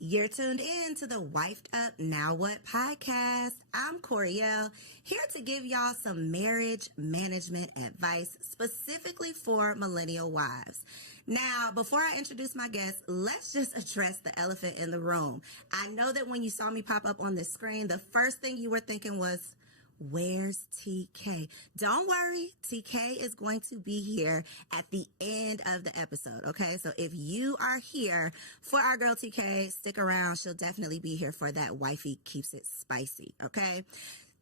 You're tuned in to the Wifed Up Now What podcast. I'm Coriel, here to give y'all some marriage management advice specifically for millennial wives. Now, before I introduce my guest, let's just address the elephant in the room. I know that when you saw me pop up on the screen, the first thing you were thinking was, where's TK? Don't worry, TK is going to be here at the end of the episode, okay? So if you are here for our girl TK, stick around. She'll definitely be here for that. Wifey keeps it spicy, okay?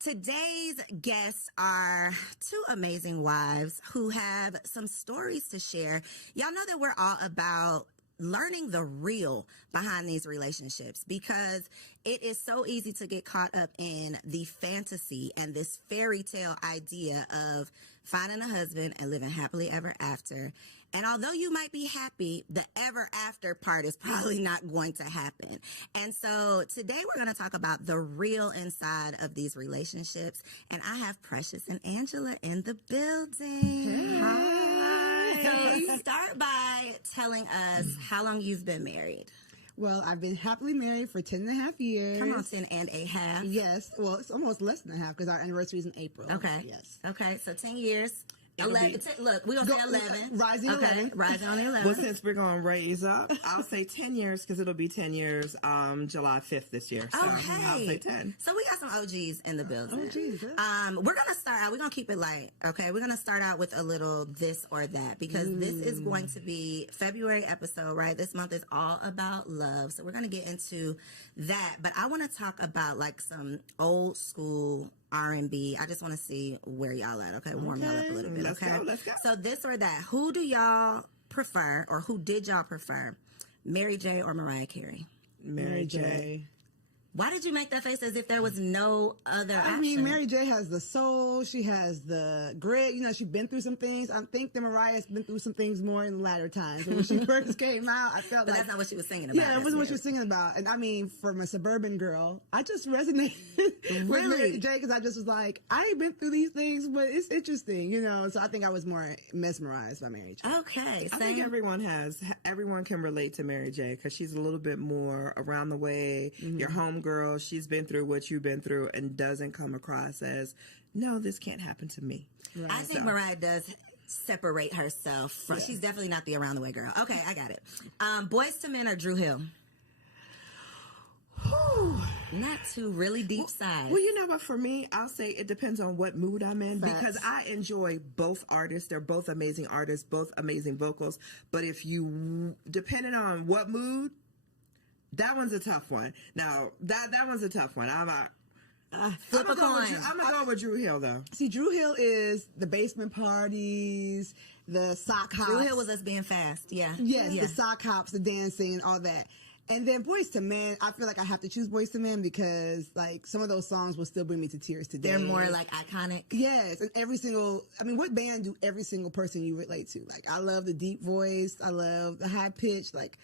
Today's guests are two amazing wives who have some stories to share. Y'all know that we're all about learning the real behind these relationships because it is so easy to get caught up in the fantasy and this fairy tale idea of finding a husband and living happily ever after. And although you might be happy, the ever after part is probably not going to happen. And so today we're going to talk about the real inside of these relationships. And I have Precious and Angela in the building. Hey. Hi. So start by telling us how long you've been married. Well, I've been happily married for 10 and a half years. Come on, 10 and a half. Yes. Well, it's almost less than a half because our anniversary is in April. Okay. Yes. Okay, so 10 years. 11. Look, we're going to say 11. Rising okay. 11. Rising on the 11. Well, since we're going to raise up, I'll say 10 years because it'll be 10 years July 5th this year. So okay. I'll say 10. So we got some OGs in the building. OGs, we're going to start out. We're going to keep it light, okay? We're going to start out with a little this or that because this is going to be February episode, right? This month is all about love. So we're going to get into that. But I want to talk about like some old school R&B. I just want to see where y'all at, okay? Warm y'all up a little bit, okay? Let's go. So this or that, who do y'all prefer or who did y'all prefer, Mary J or Mariah Carey? Mary J. Why did you make that face as if there was no other option? I mean, Mary J has the soul. She has the grit. You know, she's been through some things. I think that Mariah's been through some things more in the latter times. When she first came out, I felt but like... that's not what she was singing about. Yeah, it wasn't what she was singing about. And I mean, from a suburban girl, I just resonated with Mary J because I just was like, I ain't been through these things, but it's interesting, you know? So I think I was more mesmerized by Mary J. Okay. I think everyone can relate to Mary J because she's a little bit more around the way. Your homegirl, she's been through what you've been through and doesn't come across as, no, this can't happen to me. Right. I think Mariah does separate herself from, she's definitely not the around the way girl. Okay, I got it. Boys to Men or Drew Hill? Not two really deep sides. Well, you know what? For me, I'll say it depends on what mood I'm in because I enjoy both artists. They're both amazing artists, both amazing vocals. But if you, depending on what mood, that one's a tough one. Now, that one's a tough one. Flip a coin. I'm going to go with Drew Hill, though. See, Drew Hill is the basement parties, the sock hops. Drew Hill was us being fast, yeah. Yes, the sock hops, the dancing, all that. And then Boys to Men, I feel like I have to choose Boys to Men because, like, some of those songs will still bring me to tears today. They're more, like, iconic. Yes, and what band do every single person you relate to? Like, I love the deep voice. I love the high pitch. Like,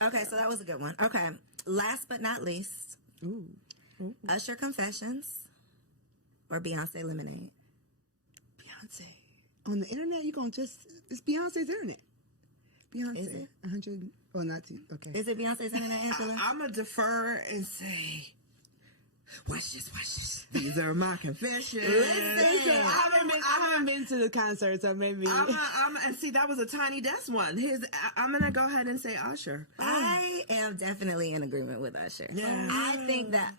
Okay, so that was a good one. Okay, last but not least, Usher Confessions or Beyonce Lemonade? Beyonce. On the internet, it's Beyonce's internet. Beyonce. Is it? 100, or not two, okay. Is it Beyonce's internet, Angela? I'm going to defer and say, watch this. These are my confessions. Listen, I haven't been to the concert, so maybe. And see, that was a Tiny Desk one. I'm going to go ahead and say Usher. I am definitely in agreement with Usher. Yeah. I think that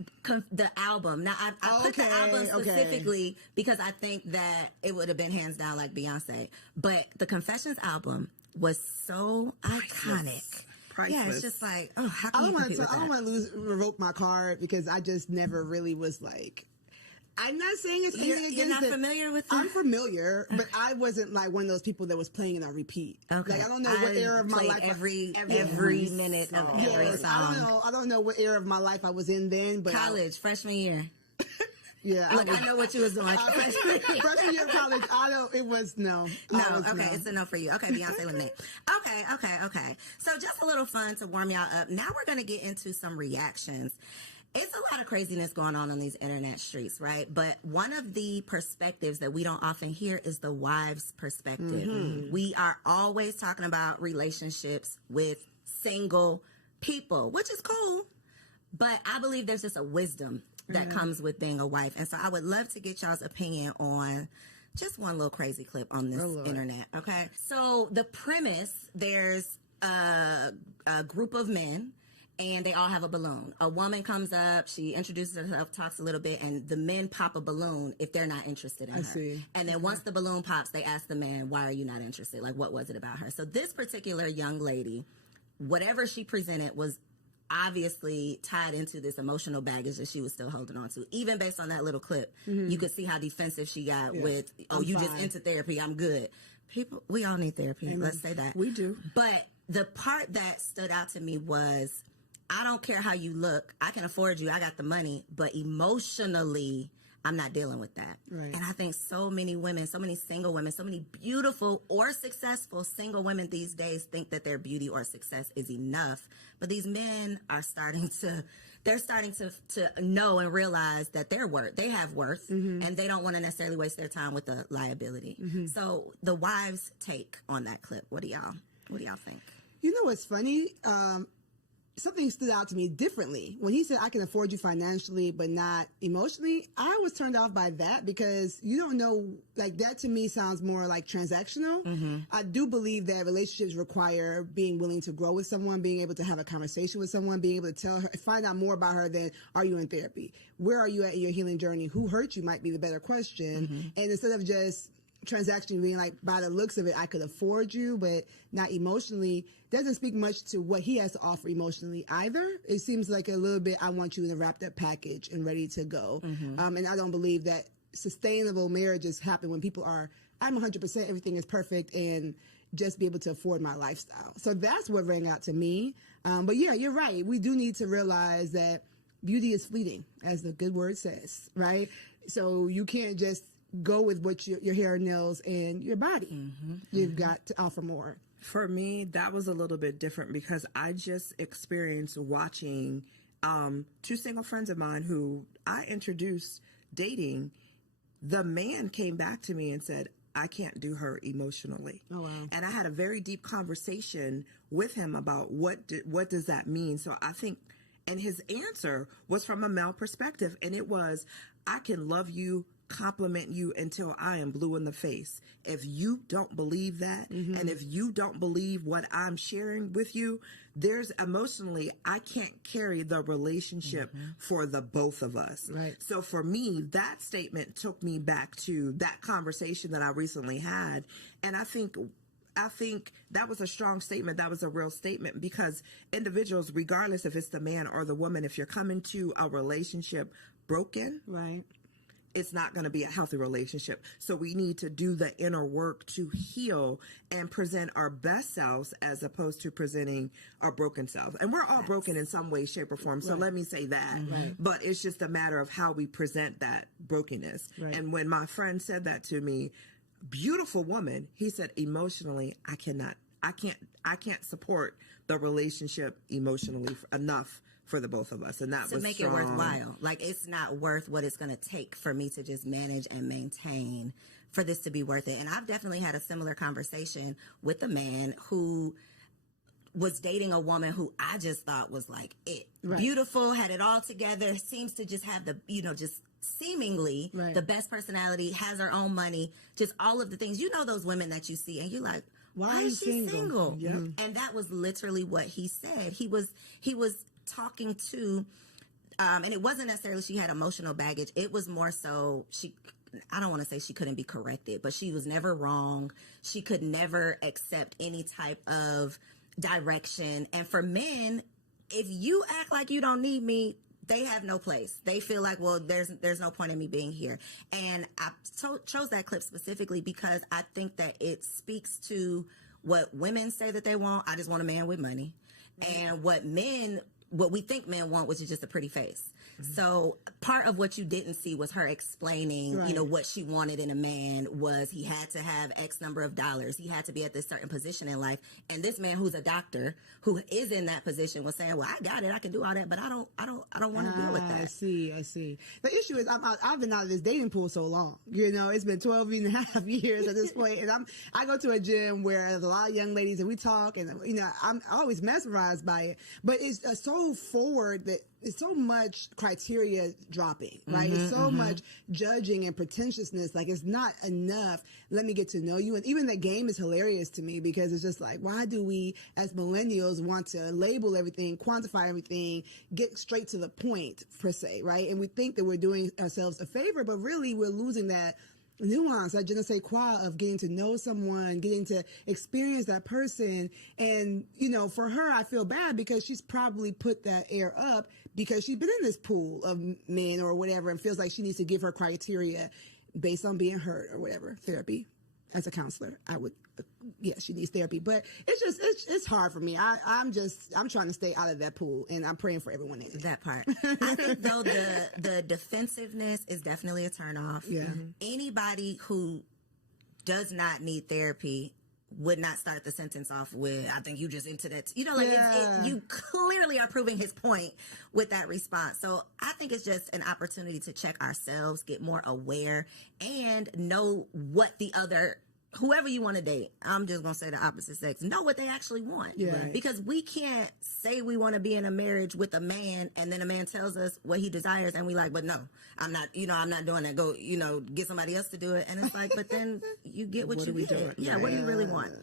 the album, now I put the album specifically because I think that it would have been hands down like Beyonce, but the Confessions album was so iconic. Priceless. Yeah, it's just like, how can you compete with that? I don't want to revoke my card because I just never really was like. I'm not saying it's anything against it. You're not familiar with it? I'm familiar, but I wasn't like one of those people that was playing it on repeat. Okay. Like, I don't know what era of my life. Every minute of every song. I don't know what era of my life I was in then, but college, freshman year. Yeah. Look, I know what you was doing. Freshman year of college, no. Okay, it's a no for you. Okay, Beyonce Lemonade. Okay. So just a little fun to warm y'all up. Now we're going to get into some reactions. It's a lot of craziness going on these internet streets, right? But one of the perspectives that we don't often hear is the wife's perspective. We are always talking about relationships with single people, which is cool. But I believe there's just a wisdom that comes with being a wife. And so I would love to get y'all's opinion on just one little crazy clip on this internet, okay? So the premise, there's a group of men, and they all have a balloon. A woman comes up, she introduces herself, talks a little bit, and the men pop a balloon if they're not interested in her. See. And then once the balloon pops, they ask the man, why are you not interested? Like, what was it about her? So this particular young lady, whatever she presented was obviously tied into this emotional baggage that she was still holding on to. Even based on that little clip, you could see how defensive she got with, you just into therapy, I'm good. People, we all need therapy. Amen. Let's say that. We do. But the part that stood out to me was, I don't care how you look. I can afford you. I got the money. But emotionally, I'm not dealing with that. Right. And I think so many women, so many single women, so many beautiful or successful single women these days think that their beauty or success is enough. But these men are starting to know and realize that they have worth, and they don't want to necessarily waste their time with the liability. So the wives' take on that clip, what do y'all think? You know what's funny? Something stood out to me differently. When he said, I can afford you financially, but not emotionally, I was turned off by that because you don't know, like that to me sounds more like transactional. I do believe that relationships require being willing to grow with someone, being able to have a conversation with someone, being able to tell her, find out more about her than, are you in therapy? Where are you at in your healing journey? Who hurt you might be the better question. And instead of just transaction being like, by the looks of it, I could afford you, but not emotionally, doesn't speak much to what he has to offer emotionally either. It seems like a little bit, I want you in a wrapped up package and ready to go. And I don't believe that sustainable marriages happen when people are, I'm 100%, everything is perfect, and just be able to afford my lifestyle. So that's what rang out to me. But yeah, you're right. We do need to realize that beauty is fleeting, as the good word says, right? So you can't just go with what your hair, nails, and your body. You've got to offer more. For me, that was a little bit different because I just experienced watching two single friends of mine who I introduced dating. The man came back to me and said, I can't do her emotionally. Oh, wow. And I had a very deep conversation with him about what does that mean? So I think, and his answer was from a male perspective, and it was, I can love you, compliment you until I am blue in the face. If you don't believe that, and if you don't believe what I'm sharing with you, there's emotionally, I can't carry the relationship for the both of us. Right. So for me, that statement took me back to that conversation that I recently had. And I think that was a strong statement. That was a real statement, because individuals, regardless if it's the man or the woman, if you're coming to a relationship broken, Right. it's not going to be a healthy relationship. So we need to do the inner work to heal and present our best selves as opposed to presenting our broken selves. And we're all broken in some way, shape, or form. So let me say that. But it's just a matter of how we present that brokenness. Right. And when my friend said that to me, beautiful woman, he said, emotionally, I can't support the relationship emotionally enough for the both of us. And that was to make strong. it worthwhile. Like, it's not worth what it's going to take for me to just manage and maintain for this to be worth it. And I've definitely had a similar conversation with a man who was dating a woman who I just thought was like it. Right. Beautiful, had it all together, seems to just have the, just seemingly the best personality, has her own money, just all of the things. You know those women that you see and you're like, why is she single? Yep. And that was literally what he said. He was talking to, and it wasn't necessarily she had emotional baggage. It was more so I don't want to say she couldn't be corrected, but she was never wrong. She could never accept any type of direction. And for men, if you act like you don't need me, they have no place. They feel like, well, there's no point in me being here. And I chose that clip specifically because I think that it speaks to what women say that they want. I just want a man with money. And what men what we think men want, which is just a pretty face. So part of what you didn't see was her explaining, you know, what she wanted in a man was he had to have X number of dollars. He had to be at this certain position in life. And this man who's a doctor who is in that position was saying, well, I got it. I can do all that, but I don't want to deal with that. I see. The issue is I've been out of this dating pool so long. You know, it's been 12 and a half years at this point. And I go to a gym where there's a lot of young ladies and we talk and, you know, I'm always mesmerized by it, but it's so forward that it's so much criteria dropping, right? It's so much judging and pretentiousness. Like, it's not enough. Let me get to know you. And even the game is hilarious to me because it's just like, why do we as millennials want to label everything, quantify everything, get straight to the point per se, right? And we think that we're doing ourselves a favor, but really we're losing that nuance, that je ne sais quoi of getting to know someone, getting to experience that person. And, you know, for her, I feel bad because she's probably put that air up because she's been in this pool of men or whatever and feels like she needs to give her criteria based on being hurt or whatever. Therapy. As a counselor, I would, she needs therapy. But it's hard for me. I'm trying to stay out of that pool, and I'm praying for everyone in it. That part. I think, though, the defensiveness is definitely a turnoff. Yeah. Anybody who does not need therapy would not start the sentence off with, I think you just into that. You know, like, you clearly are proving his point with that response. So I think it's just an opportunity to check ourselves, get more aware, and know what the other, whoever you want to date, I'm just going to say the opposite sex, know what they actually want. Yeah. Because we can't say we want to be in a marriage with a man and then a man tells us what he desires and we like, but no, I'm not doing that. Go, get somebody else to do it. And it's like, but then you get what you get. Yeah, what do you really want?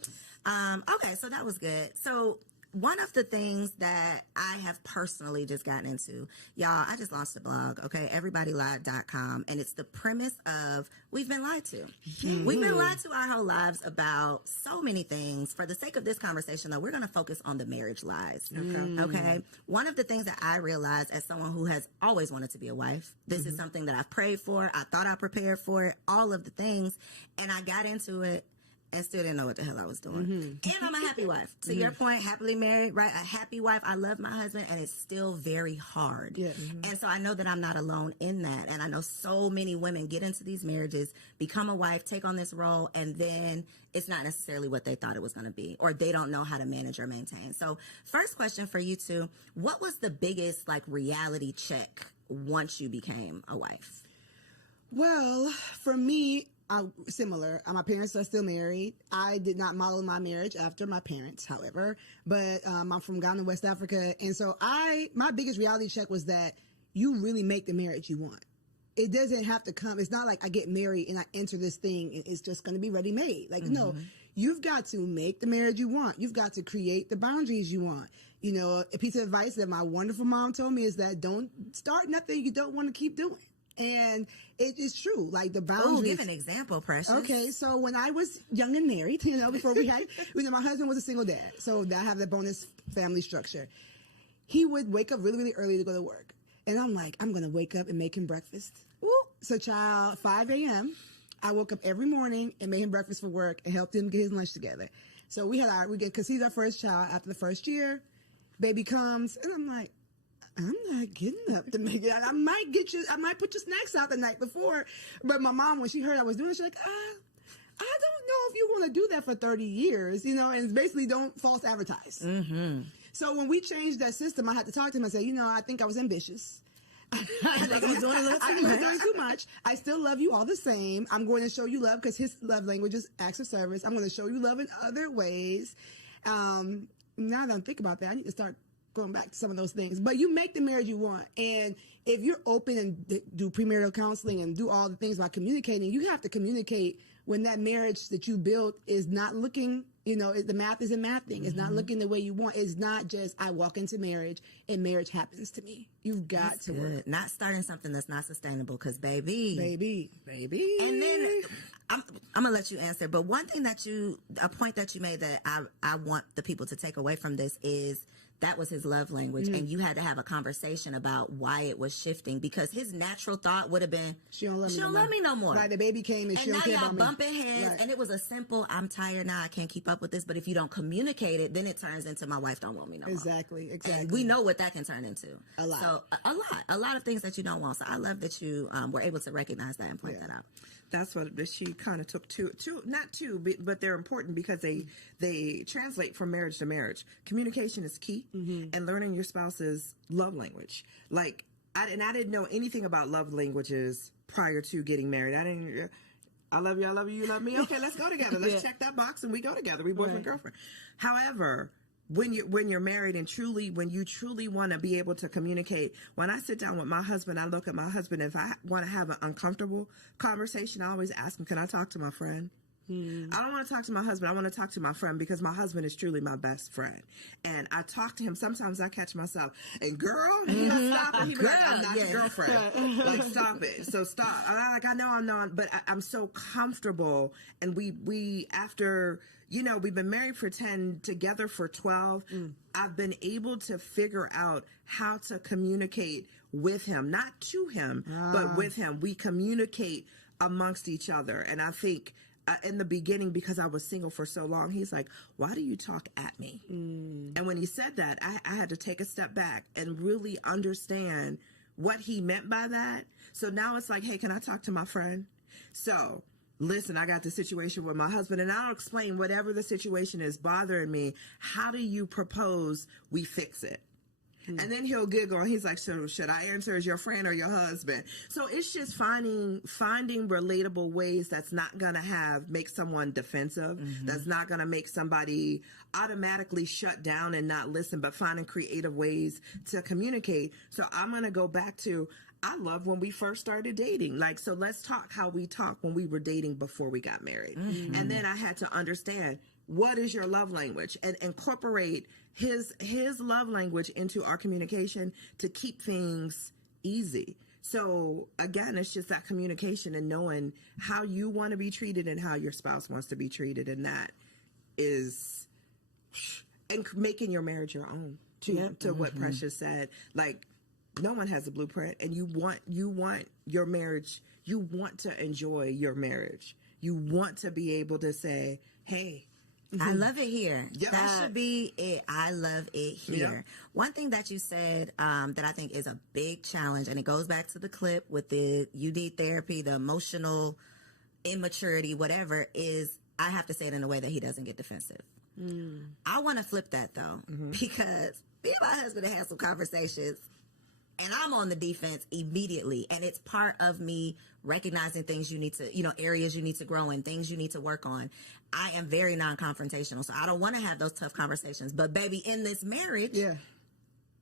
Okay, so that was good. So one of the things that I have personally just gotten into, y'all, I just launched a blog, okay, everybodylied.com, and it's the premise of we've been lied to. We've been lied to our whole lives about so many things. For the sake of this conversation, though, we're going to focus on the marriage lies, okay? One of the things that I realized as someone who has always wanted to be a wife, this is something that I've prayed for, I thought I prepared for it, all of the things, and I got into it and still didn't know what the hell I was doing. And I'm a happy wife. To your point, happily married, right? A happy wife. I love my husband, and it's still very hard. Yeah. And so I know that I'm not alone in that. And I know so many women get into these marriages, become a wife, take on this role, and then it's not necessarily what they thought it was going to be, or they don't know how to manage or maintain. So first question for you two, what was the biggest, like, reality check once you became a wife? Well, for me, similar. My parents are still married. I did not model my marriage after my parents, however, but I'm from Ghana, West Africa. And so my biggest reality check was that you really make the marriage you want. It doesn't have to come. It's not like I get married and I enter this thing and it's just going to be ready made. Like, no, you've got to make the marriage you want. You've got to create the boundaries you want. You know, a piece of advice that my wonderful mom told me is that don't start nothing you don't want to keep doing. And it is true, like the boundaries. Oh, give an example, Precious. Okay, so when I was young and married, before we had, my husband was a single dad, so I have the bonus family structure. He would wake up really, really early to go to work. And I'm like, I'm going to wake up and make him breakfast. Woo. So, 5 a.m., I woke up every morning and made him breakfast for work and helped him get his lunch together. So we because he's our first child after the first year, baby comes, and I'm like, I'm not getting up to make it. I might put your snacks out the night before. But my mom, when she heard I was doing it, she's like, I don't know if you want to do that for 30 years, and basically don't false advertise. So when we changed that system, I had to talk to him and say, I think I was ambitious. I think I was doing too much. I still love you all the same. I'm going to show you love because his love language is acts of service. I'm going to show you love in other ways. Now that I think about that, I need to start going back to some of those things. But you make the marriage you want. And if you're open and do premarital counseling and do all the things about communicating, you have to communicate when that marriage that you built is not looking, the math isn't mathing. It's not looking the way you want. It's not just I walk into marriage and marriage happens to me. You've got to work. Not starting something that's not sustainable because baby. And then I'm going to let you answer. But one thing a point that you made that I want the people to take away from this is that was his love language, and you had to have a conversation about why it was shifting, because his natural thought would have been, she don't love me no more. Like the baby came and she don't care about me. And now y'all bumping heads, and it was a simple, I'm tired now, I can't keep up with this. But if you don't communicate it, then it turns into, my wife don't want me no more. Exactly. And we know what that can turn into. A lot. So a lot of things that you don't want. So I love that you were able to recognize that and point that out. That's what she kind of took not two, but they're important because they translate from marriage to marriage. Communication is key, and learning your spouse's love language. Like, I didn't know anything about love languages prior to getting married. I love you, you love me. Okay, let's go together. Let's check that box and we go together. We boyfriend, girlfriend. However, when you're married and when you truly want to be able to communicate, when I sit down with my husband, I look at my husband. If I want to have an uncomfortable conversation, I always ask him, can I talk to my friend? I don't want to talk to my husband. I want to talk to my friend, because my husband is truly my best friend. And I talk to him. Sometimes I catch myself, and girl, he'll stop it. He'll be like, I'm not your girlfriend. Like, stop it. So stop. I know I'm not, but I'm so comfortable. And we after, we've been married for 10, together for 12. I've been able to figure out how to communicate with him, not to him, but with him. We communicate amongst each other. And I think, in the beginning, because I was single for so long, he's like, why do you talk at me? And when he said that, I had to take a step back and really understand what he meant by that. So now it's like, hey, can I talk to my friend? So listen, I got the situation with my husband, and I'll explain whatever the situation is bothering me. How do you propose we fix it? And then he'll giggle, and he's like, so should I answer as your friend or your husband? So it's just finding relatable ways that's not going to make someone defensive, that's not going to make somebody automatically shut down and not listen, but finding creative ways to communicate. So I'm going to go back to, I love when we first started dating. Like, so let's talk how we talked when we were dating before we got married. And then I had to understand, what is your love language, and incorporate his love language into our communication to keep things easy. So again, it's just that communication and knowing how you want to be treated and how your spouse wants to be treated. And that is, and making your marriage your own to what Precious said. Like, no one has a blueprint, and you want your marriage. You want to enjoy your marriage. You want to be able to say, hey, I love it here. Yep. That should be it. I love it here. Yep. One thing that you said that I think is a big challenge, and it goes back to the clip with the you need therapy, the emotional immaturity, whatever, is I have to say it in a way that he doesn't get defensive. I want to flip that, though, because me and my husband have had some conversations, and I'm on the defense immediately. And it's part of me recognizing things you need to, areas you need to grow in, things you need to work on. I am very non-confrontational, so I don't want to have those tough conversations. But baby, in this marriage, it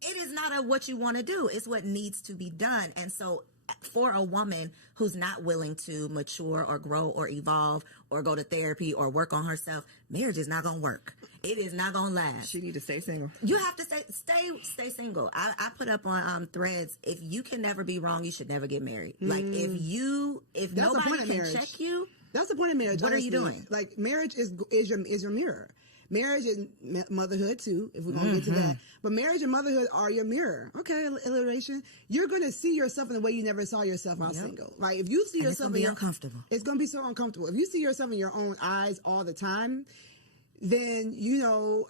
is not what you want to do. It's what needs to be done. And so for a woman who's not willing to mature or grow or evolve or go to therapy or work on herself, marriage is not going to work. It is not going to last. She need to stay single. You have to stay single. I put up on threads, if you can never be wrong, you should never get married. Like, if nobody can check you, that's the point of marriage. What are you doing? Like, marriage is your mirror. Marriage is motherhood too, if we're going to get to that. But marriage and motherhood are your mirror. Okay, alliteration. You're going to see yourself in the way you never saw yourself while single. Like, if you see yourself, it's going to be uncomfortable. It's going to be so uncomfortable. If you see yourself in your own eyes all the time, then,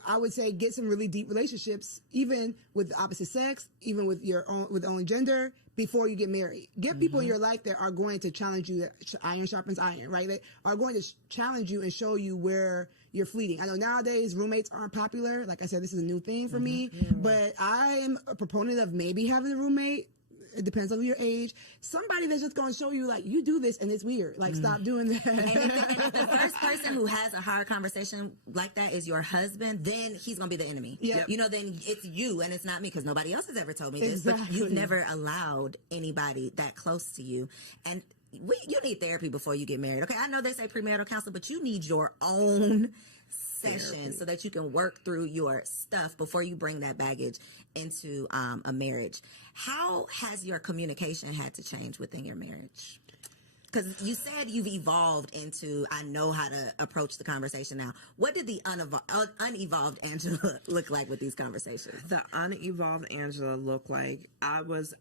I would say get some really deep relationships, even with the opposite sex, even with your own gender, before you get married. Get people in your life that are going to challenge you, that iron sharpens iron, right? They are going to challenge you and show you where you're fleeting. I know nowadays roommates aren't popular. Like I said, this is a new thing for me, but I am a proponent of maybe having a roommate. It depends on your age. Somebody that's just going to show you, like, you do this and it's weird. Like, stop doing that. And if the first person who has a hard conversation like that is your husband, then he's going to be the enemy. Yep. Then it's you and it's not me, because nobody else has ever told me this. But you've never allowed anybody that close to you. And you need therapy before you get married. Okay, I know they say premarital counseling, but you need your own session so that you can work through your stuff before you bring that baggage into a marriage. How has your communication had to change within your marriage? because you said you've evolved into, I know how to approach the conversation now. What did the unevolved Angela look like with these conversations? The unevolved Angela looked like I was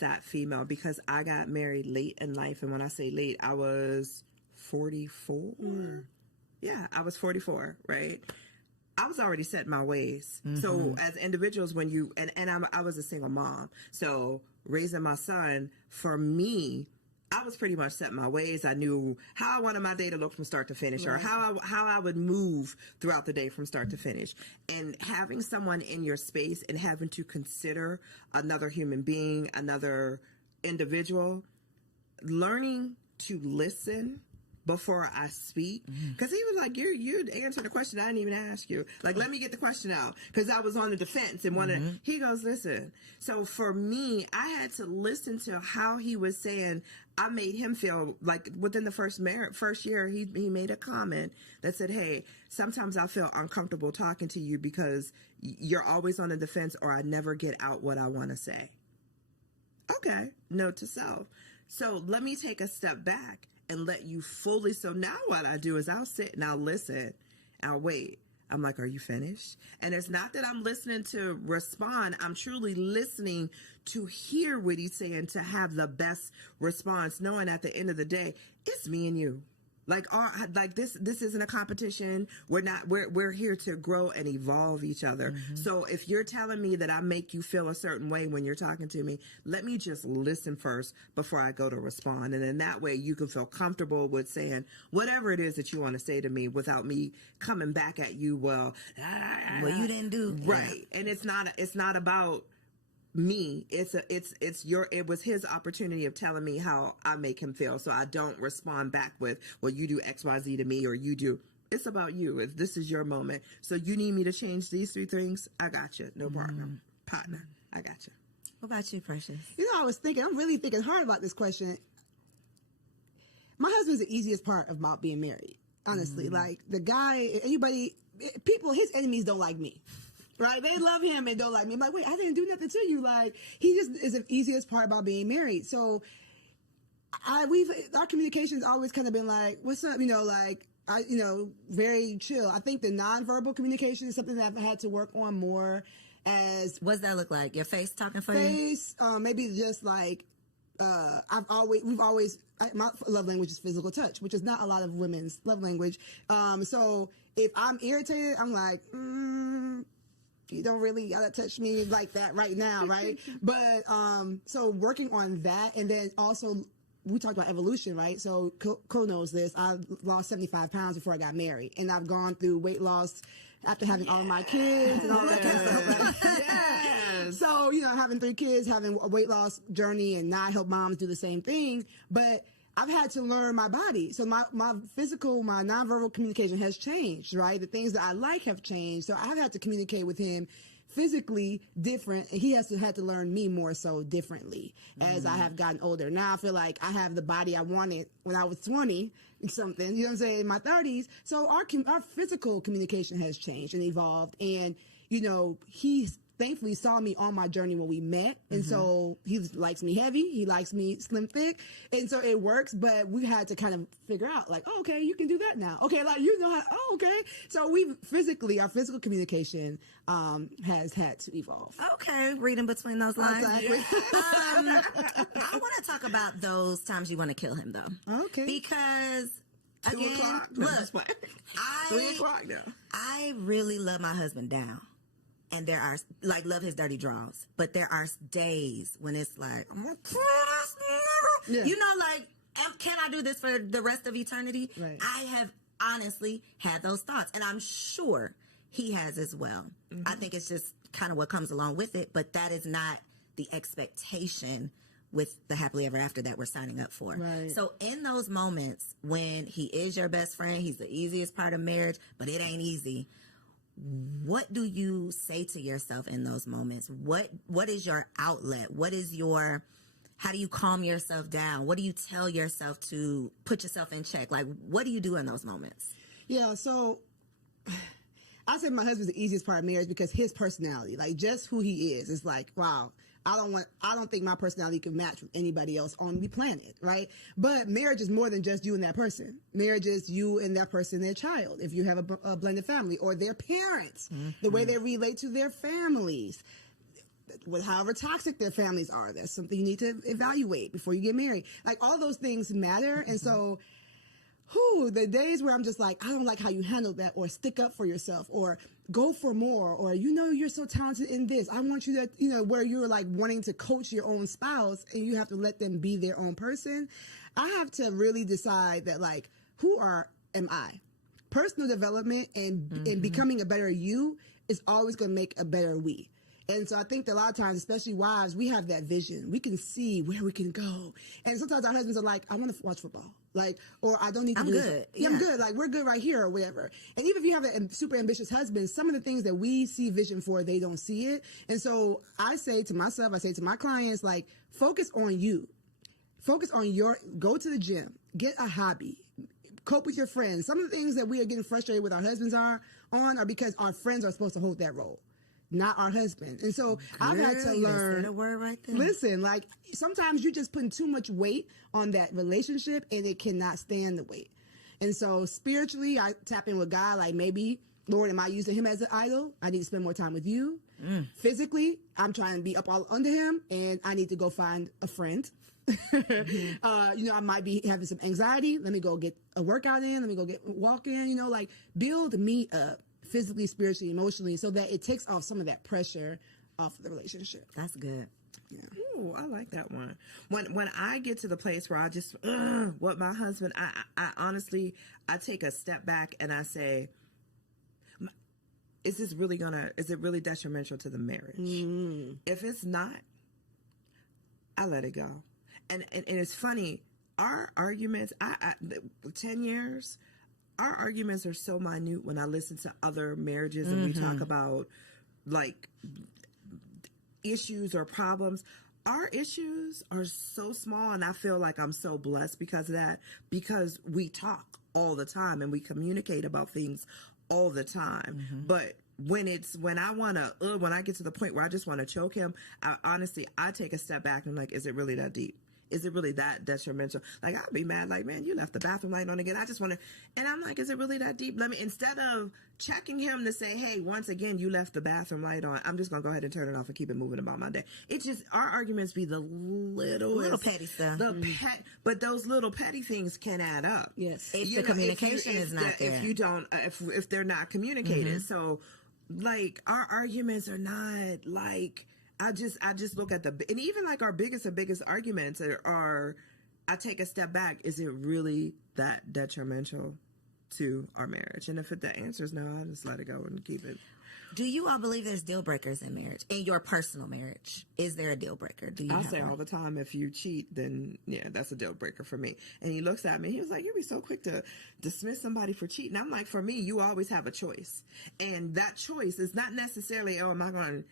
that female because I got married late in life. And when I say late, I was 44. Yeah, I was 44, right? I was already set in my ways. So as individuals, when you, and I was a single mom. So raising my son, for me, I was pretty much set in my ways. I knew how I wanted my day to look from start to finish, or how I would move throughout the day from start to finish. And having someone in your space and having to consider another human being, another individual, learning to listen before I speak, because he was like, you answered the question I didn't even ask you. Like, let me get the question out, because I was on the defense and wanted. He goes, listen. So for me, I had to listen to how he was saying. I made him feel like within the first year, he made a comment that said, hey, sometimes I feel uncomfortable talking to you because you're always on the defense, or I never get out what I want to say. Okay, note to self. So let me take a step back and let you fully. So now what I do is I'll sit and I'll listen. I'll wait. I'm like, are you finished? And it's not that I'm listening to respond. I'm truly listening to hear what he's saying, to have the best response, knowing at the end of the day, it's me and you. Like this isn't a competition. We're here to grow and evolve each other. So if you're telling me that I make you feel a certain way when you're talking to me, let me just listen first before I go to respond. And then that way you can feel comfortable with saying whatever it is that you want to say to me without me coming back at you. Well, you didn't do right. And it's not about me. It was his opportunity of telling me how I make him feel. So I don't respond back with, well, you do XYZ to me, or you do. It's about you. If this is your moment. So you need me to change these 3 things, I got you. No problem. Partner, I got you. What about you, Precious? I'm really thinking hard about this question. My husband's the easiest part about being married. Honestly, like the guy, his enemies don't like me. Right? They love him and don't like me. I'm like, wait, I didn't do nothing to you. Like, he just is the easiest part about being married. So our communication's always kind of been like, what's up? Very chill. I think the nonverbal communication is something that I've had to work on more. What's that look like? Your face talking for you? Face, maybe just like, my love language is physical touch, which is not a lot of women's love language. So if I'm irritated, I'm like, you don't really gotta touch me like that right now, right? But so working on that, and then also we talked about evolution, right? So Cole knows this. I lost 75 pounds before I got married, and I've gone through weight loss after having all of my kids and all that kind of stuff. Yes. So having 3 kids, having a weight loss journey, and now I help moms do the same thing, but I've had to learn my body. So my nonverbal communication has changed, right? The things that I like have changed. So I've had to communicate with him physically different, and he had to learn me more so differently as I have gotten older. Now I feel like I have the body I wanted when I was 20 something, you know what I'm saying, in my 30s. So our physical communication has changed and evolved, and he's thankfully saw me on my journey when we met. And so he likes me heavy. He likes me slim thick. And so it works, but we had to kind of figure out like, oh, okay, you can do that now. Okay. Like, okay. So our physical communication, has had to evolve. Okay. Reading between those lines. Exactly. I want to talk about those times you want to kill him though. Okay. Because 2 o'clock. Look, 3 o'clock now. I really love my husband down. And there are, love his dirty draws. But there are days when it's like, I'm going to kill this nigga. Yeah. Can I do this for the rest of eternity? Right. I have honestly had those thoughts. And I'm sure he has as well. I think it's just kind of what comes along with it. But that is not the expectation with the happily ever after that we're signing up for. Right. So in those moments when he is your best friend, he's the easiest part of marriage, but it ain't easy. What do you say to yourself in those moments? What is your outlet? How do you calm yourself down? What do you tell yourself to put yourself in check? Like, what do you do in those moments? Yeah, so I said my husband's the easiest part of marriage because his personality, like just who he is like, wow, I don't think my personality can match with anybody else on the planet, right? But marriage is more than just you and that person. Marriage is you and that person, their child, if you have a blended family, or their parents, the way they relate to their families. With however toxic their families are, that's something you need to evaluate before you get married. Like, all those things matter. And so, the days where I'm just like, I don't like how you handled that, or stick up for yourself, or go for more, or, you're so talented in this, I want you to, where you're like wanting to coach your own spouse and you have to let them be their own person. I have to really decide that, like, am I? Personal development and becoming a better you is always going to make a better we. And so I think that a lot of times, especially wives, we have that vision. We can see where we can go. And sometimes our husbands are like, I want to watch football. Like, or I don't need to do good. Yeah, I'm good. Like, we're good right here, or whatever. And even if you have a super ambitious husband, some of the things that we see vision for, they don't see it. And so I say to myself, I say to my clients, like, focus on you. Focus on go to the gym, get a hobby, cope with your friends. Some of the things that we are getting frustrated with our husbands are because our friends are supposed to hold that role, not our husband. And so I've had to learn. A word right there. Listen, like, sometimes you're just putting too much weight on that relationship and it cannot stand the weight. And so spiritually, I tap in with God, like, maybe, Lord, am I using him as an idol? I need to spend more time with you. Physically, I'm trying to be up all under him and I need to go find a friend. I might be having some anxiety. Let me go get a workout in. Let me go walk in, like, build me up physically, spiritually, emotionally, so that it takes off some of that pressure off of the relationship. That's good. Yeah. Ooh, I like that one. When I get to the place where I just, what my husband, I honestly, I take a step back and I say, is it really detrimental to the marriage? If it's not, I let it go. And it's funny, our arguments, 10 years, our arguments are so minute when I listen to other marriages and we talk about, like, issues or problems. Our issues are so small, and I feel like I'm so blessed because of that, because we talk all the time and we communicate about things all the time. But when I get to the point where I just want to choke him, I take a step back and I'm like, is it really that deep? Is it really that detrimental? Like, I'd be mad, like, man, you left the bathroom light on again. I just want to, and I'm like, is it really that deep? Instead of checking him to say, hey, once again, you left the bathroom light on, I'm just going to go ahead and turn it off and keep it moving about my day. It's just, our arguments be the little petty stuff. But those little petty things can add up. Yes. If the communication is not there. If you don't, if they're not communicated. So, like, our arguments are not, like, I just look at and even like our biggest arguments are, I take a step back. Is it really that detrimental to our marriage? And if the answer is no, I just let it go and keep it. Do you all believe there's deal breakers in marriage? In your personal marriage, is there a deal breaker? I say all the time, if you cheat, then yeah, that's a deal breaker for me. And he looks at me, he was like, you'd be so quick to dismiss somebody for cheating. I'm like, for me, you always have a choice. And that choice is not necessarily, am I going to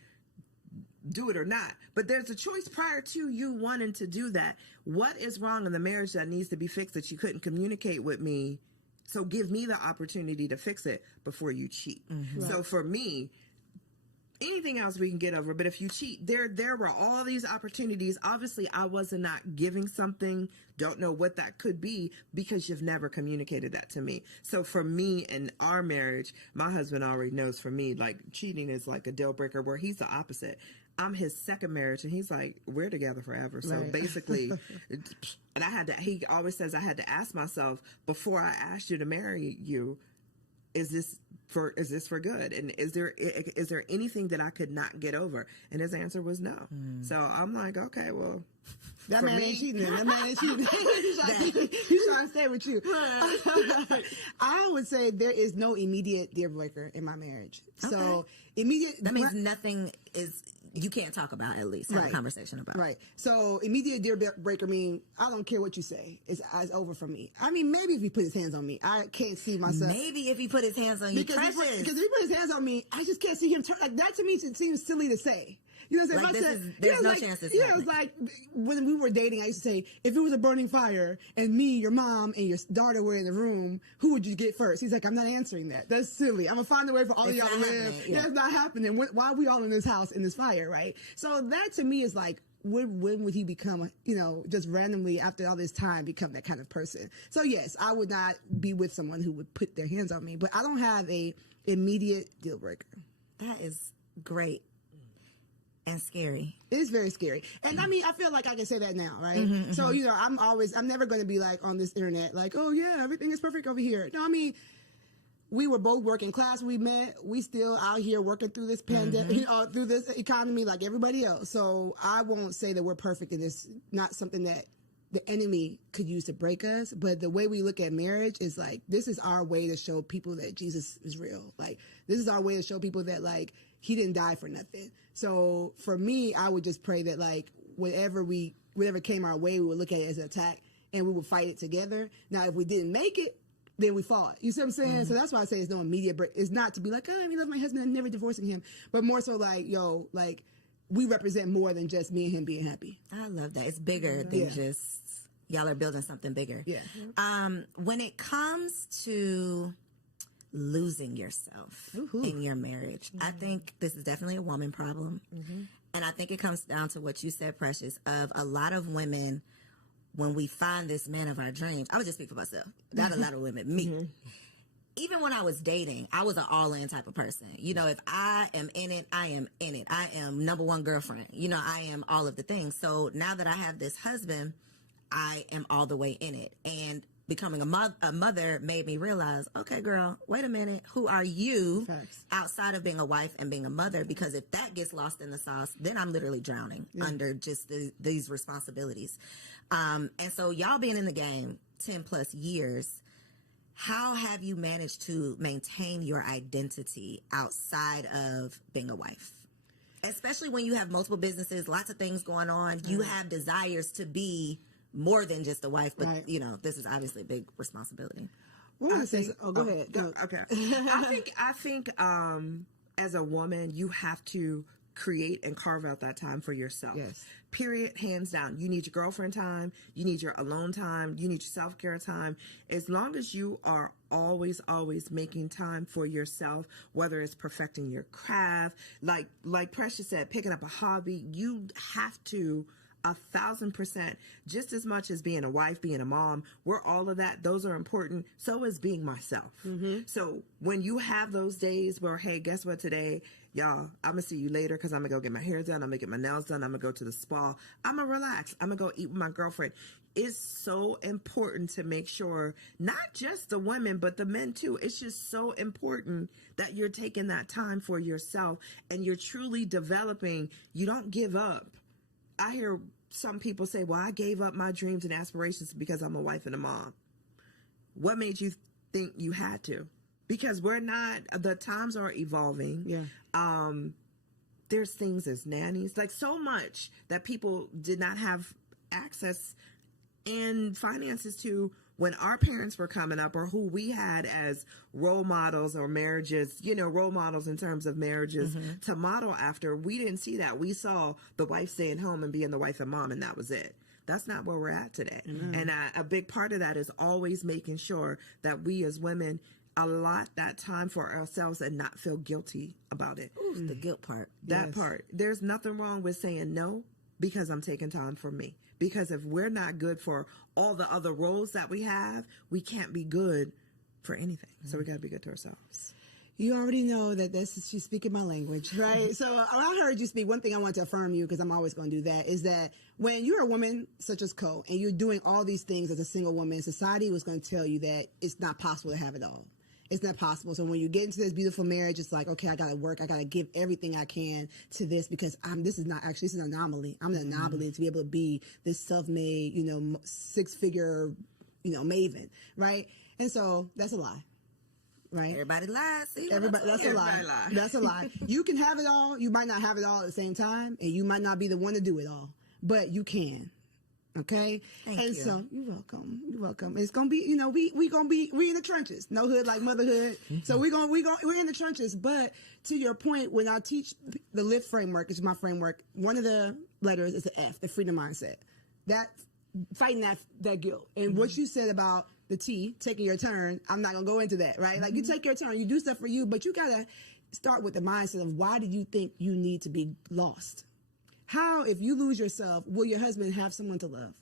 do it or not, but there's a choice prior to you wanting to do that. What is wrong in the marriage that needs to be fixed that you couldn't communicate with me? So give me the opportunity to fix it before you cheat. So for me, anything else we can get over, but if you cheat, there were all these opportunities. Obviously, I was not giving something, don't know what that could be, because you've never communicated that to me. So for me in our marriage, my husband already knows, for me, like, cheating is like a deal breaker, where he's the opposite. I'm his second marriage, and he's like, we're together forever. So basically, and he always says I had to ask myself, before I asked you to marry you, is this for good? And is there anything that I could not get over? And his answer was no. So I'm like, okay, well, that man ain't cheating. That man ain't cheating. He's trying to stay with you. I would say there is no immediate deal breaker in my marriage. Okay. So that means nothing is, you can't talk about, at least have a conversation about. Right. So immediate deal breaker mean I don't care what you say. It's over for me. I mean, maybe if he put his hands on me, I can't see myself. Maybe if he put his hands on you, because if he put his hands on me, I just can't see him turn. Like, that to me seems silly to say. You know what I'm Like, saying? there's no chance this Yeah, it was like when we were dating, I used to say, if it was a burning fire and me, your mom, and your daughter were in the room, who would you get first? He's like, I'm not answering that. That's silly. I'm going to find a way for all of y'all to live. Yeah, it's not happening. Why are we all in this house, in this fire, right? So that to me is like, when would he become, just randomly after all this time become that kind of person? So yes, I would not be with someone who would put their hands on me, but I don't have a immediate deal breaker. That is great and scary. It is very scary. And I mean, I feel like I can say that now, right? So, I'm never going to be like on this internet, like, oh yeah, everything is perfect over here. No, I mean, we were both working class. We met. We still out here working through this pandemic, through this economy like everybody else. So I won't say that we're perfect in this. Not something that the enemy could use to break us. But the way we look at marriage is like, this is our way to show people that Jesus is real. Like, this is our way to show people that, like, he didn't die for nothing. So for me, I would just pray that, like, whatever came our way, we would look at it as an attack and we would fight it together. Now, if we didn't make it, then we fought. You see what I'm saying? So that's why I say it's no immediate break. It's not to be like, oh, I love my husband, I'm never divorcing him. But more so like, we represent more than just me and him being happy. I love that. It's bigger than just y'all are building something bigger. Yeah. When it comes to losing yourself in your marriage, I think this is definitely a woman problem. And I think it comes down to what you said, Precious, of a lot of women, when we find this man of our dreams, I would just speak for myself, not a lot of women, me. Even when I was dating, I was an all-in type of person. If I am in it, I am in it. I am number one girlfriend. I am all of the things. So now that I have this husband, I am all the way in it. And becoming a mother made me realize, okay, girl, wait a minute. Who are you outside of being a wife and being a mother? Because if that gets lost in the sauce, then I'm literally drowning under just these responsibilities. And so y'all being in the game 10 plus years, how have you managed to maintain your identity outside of being a wife? Especially when you have multiple businesses, lots of things going on. You have desires to be more than just a wife, but this is obviously a big responsibility. Go ahead. No. Okay. I think as a woman, you have to create and carve out that time for yourself. Yes. Period. Hands down. You need your girlfriend time. You need your alone time. You need your self-care time. As long as you are always making time for yourself, whether it's perfecting your craft, like Precious said, picking up a hobby, you have to 1,000%, just as much as being a wife, being a mom, we're all of that. Those are important. So is being myself. So when you have those days where, hey, guess what today? Y'all, I'm going to see you later because I'm going to go get my hair done. I'm going to get my nails done. I'm going to go to the spa. I'm going to relax. I'm going to go eat with my girlfriend. It's so important to make sure, not just the women, but the men too. It's just so important that you're taking that time for yourself and you're truly developing. You don't give up. I hear some people say, well, I gave up my dreams and aspirations because I'm a wife and a mom. What made you think you had to? Because the times are evolving. Yeah. There's things as nannies, like so much that people did not have access and finances to when our parents were coming up, or who we had as role models or marriages, role models in terms of marriages to model after. We didn't see that. We saw the wife staying home and being the wife and mom, and that was it. That's not where we're at today. And a big part of that is always making sure that we as women allot that time for ourselves and not feel guilty about it. Ooh, the guilt part. That part. There's nothing wrong with saying no because I'm taking time for me. Because if we're not good for all the other roles that we have, we can't be good for anything. So we got to be good to ourselves. You already know that she's speaking my language, right? So I heard you speak. One thing I want to affirm you, because I'm always going to do that, is that when you're a woman such as Co, and you're doing all these things as a single woman, society was going to tell you that it's not possible to have it all. It's not possible. So when you get into this beautiful marriage, it's like, okay, I got to work. I got to give everything I can to this because this is an anomaly. I'm an anomaly to be able to be this self-made, 6-figure, maven, right? And so that's a lie. Right? Everybody lies. See, that's a lie. That's a lie. You can have it all. You might not have it all at the same time, and you might not be the one to do it all, but you can. Okay. Thank you. So you're welcome. You're welcome. It's gonna be, we in the trenches. No hood like motherhood. So we're in the trenches. But to your point, when I teach the LIFT framework, which is my framework, one of the letters is the F, the freedom mindset. That fighting that guilt. And what you said about the T, taking your turn, I'm not gonna go into that, right? Like you take your turn, you do stuff for you, but you gotta start with the mindset of why do you think you need to be lost? How, if you lose yourself, will your husband have someone to love?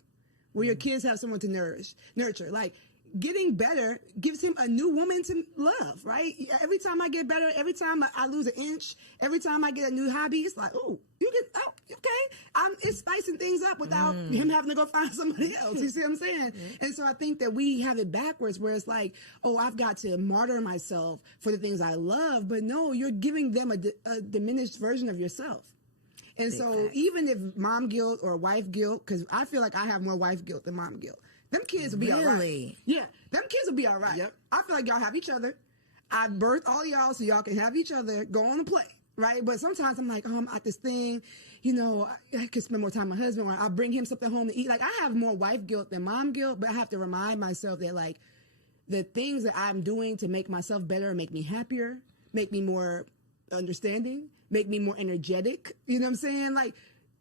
Will your kids have someone to nurture? Like, getting better gives him a new woman to love, right? Every time I get better, every time I lose an inch, every time I get a new hobby, it's like, okay. It's spicing things up without him having to go find somebody else. You see what I'm saying? And so I think that we have it backwards where it's like, oh, I've got to martyr myself for the things I love. But no, you're giving them a diminished version of yourself. And so even if mom guilt or wife guilt, because I feel like I have more wife guilt than mom guilt, them kids will be all right. Yeah, them kids will be all right. Yep. I feel like y'all have each other. I birthed all y'all so y'all can have each other, go on and play, right? But sometimes I'm like, I'm at this thing, I could spend more time with my husband, or I bring him something home to eat. Like, I have more wife guilt than mom guilt, but I have to remind myself that, like, the things that I'm doing to make myself better, make me happier, make me more understanding, make me more energetic. You know what I'm saying? Like,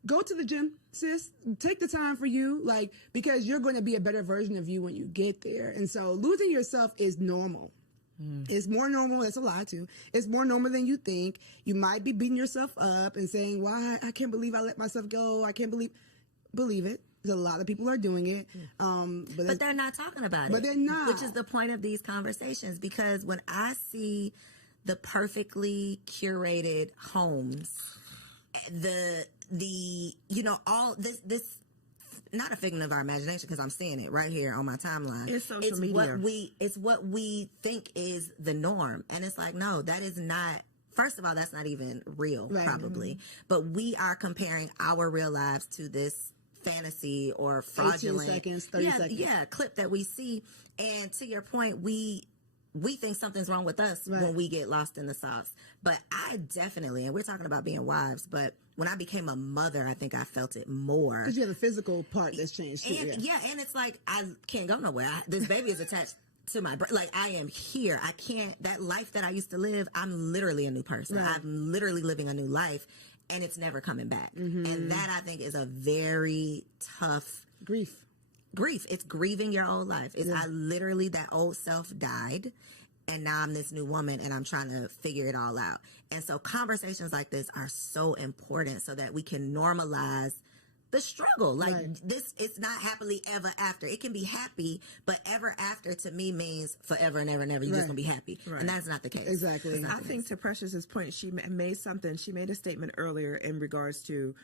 go to the gym, sis. Take the time for you, like, because you're going to be a better version of you when you get there. And so losing yourself is normal. It's more normal. That's a lie, too. It's more normal than you think. You might be beating yourself up and saying, why? I can't believe I let myself go. I can't believe it. A lot of people are doing it. But they're not talking about it. But they're not. Which is the point of these conversations. Because when I see the perfectly curated homes, all this not a figment of our imagination, because I'm seeing it right here on my timeline. It's social media. It's what we think is the norm. And it's like, no, that is not. First of all, that's not even real, probably. But we are comparing our real lives to this fantasy or fraudulent 18 seconds, 30 seconds. Yeah, clip that we see. And to your point, we think something's wrong with us when we get lost in the sauce. But I definitely, and we're talking about being wives, but when I became a mother, I think I felt it more. Because you have a physical part that's changed too. And it's like, I can't go nowhere. This baby is attached to my brain. Like, I am here. I can't, that life that I used to live, I'm literally a new person. Right. I'm literally living a new life, and it's never coming back. And that, I think, is a very tough grief. It's grieving your old life. I literally, that old self died, and now I'm this new woman, and I'm trying to figure it all out. And so conversations like this are so important so that we can normalize the struggle. Like, this, it's not happily ever after. It can be happy, but ever after to me means forever and ever and ever. You're just gonna be happy, and that's not the case. Exactly. I think to Precious's point, she made a statement earlier in regards to